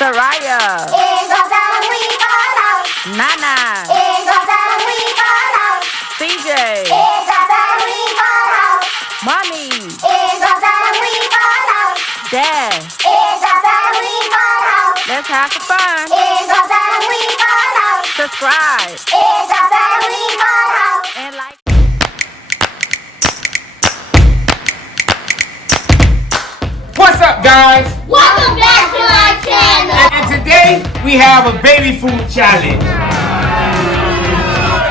Soraya. It's our time we fall out. Nana. It's our time we fall out. CJ. It's our time we fall out. Mommy. It's our time we fall out. Dad. It's our time we fall out. Let's have some fun. It's our time we fall out. Subscribe. It's our time we fall out. And like. What's up, guys? Welcome back to our channel. And today we have a baby food challenge.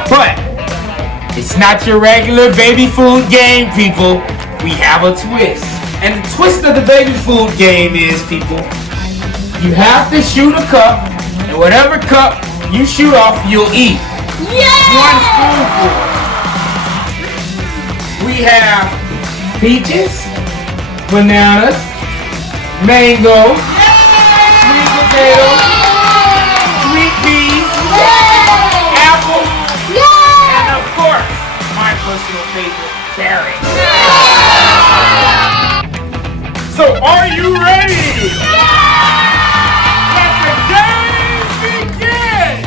But it's not your regular baby food game, people. We have a twist. And the twist of the baby food game is, people, you have to shoot a cup, and whatever cup you shoot off, you'll eat. One spoonful. We have peaches, bananas, mango, sweet potato, sweet peas, apple, and of course, my personal favorite, carrot. So are you ready? Let the game begin!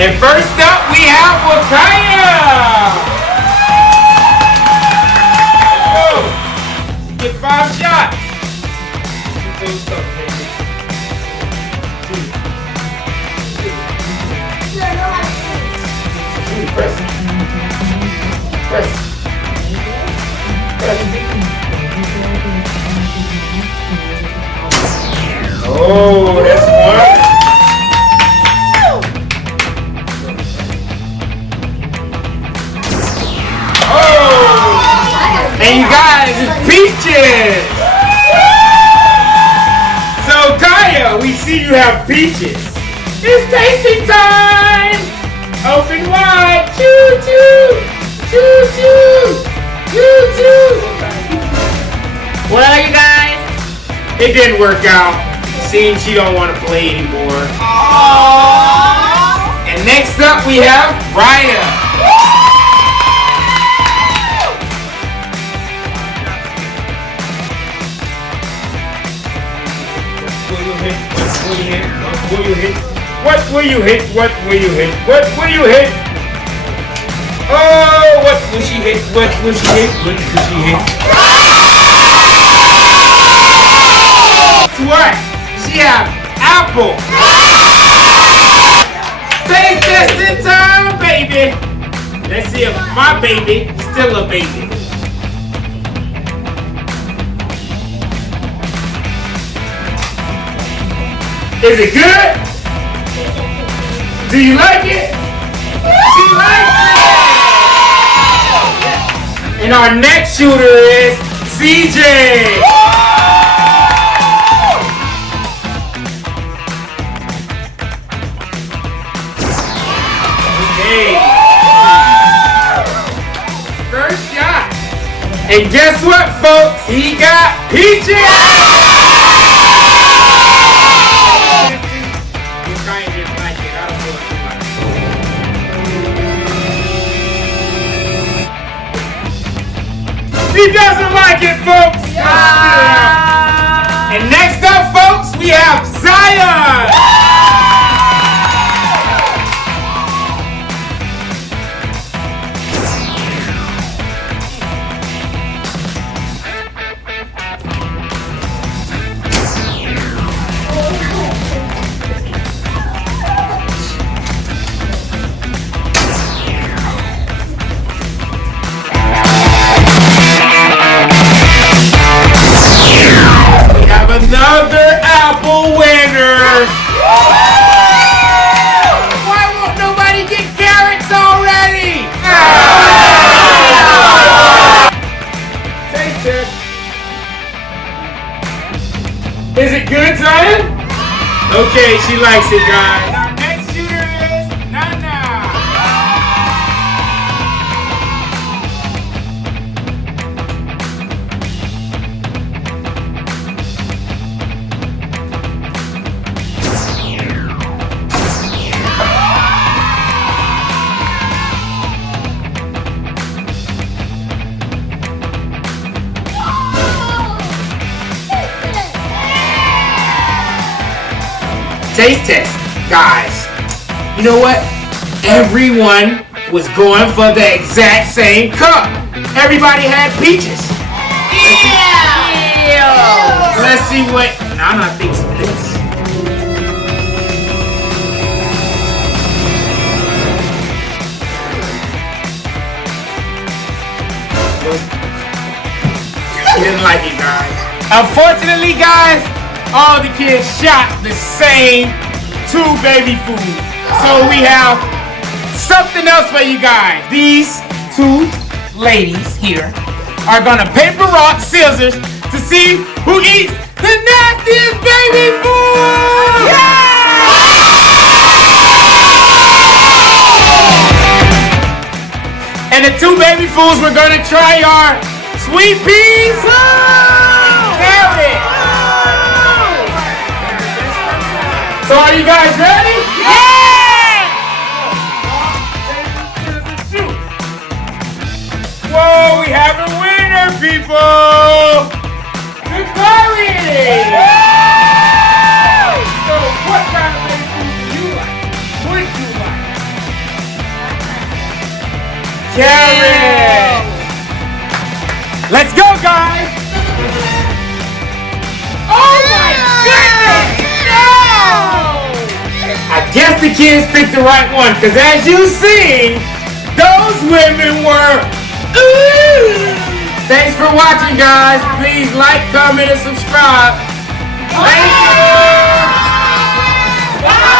And first up, we have Wakaya. Oh, get 5 shots. Press. Oh, that's one. Oh, and you guys, it's peaches. So Kaya, we see you have peaches. It's tasting time. Open wide. Choo choo. Choo choo. Choo choo. Well, you guys, it didn't work out. Seems she don't want to play anymore. Aww. And next up we have Raya. What will you hit? What will you hit? What will you hit? What will you hit? Oh, what will she hit? What will she hit? What will she hit? What? She have apple. Taste testing time, baby. Let's see if my baby is still a baby. Is it good? Do you like it? She likes it! And our next shooter is CJ. Okay. First shot. And guess what, folks? He got peaches! He doesn't like it, folks! Yeah. And next up, folks, we have Zion! Another apple winner! Why won't nobody get carrots already? Taste it. Is it good, Zion? Okay, she likes it, guys. Our next shooter is Nana. taste test. Guys, you know what? Everyone was going for the exact same cup. Everybody had peaches. Let's see what. I'm not thinking of this. Didn't like it, guys. Unfortunately, guys, all the kids shot the same 2 baby food. So we have something else for you guys. These 2 ladies here are gonna paper, rock, scissors to see who eats the nastiest baby food. And the 2 baby foods we're gonna try are sweet peas and carrot. So are you guys ready? Whoa, we have a winner, people! The carrot! So what kind of baby food do you like? Would you like? Carrot! Let's go, guys! Oh my goodness! No! I guess the kids picked the right one, because as you see, those women were ooh! Thanks for watching, guys. Please like, comment, and subscribe. Thank you! Bye!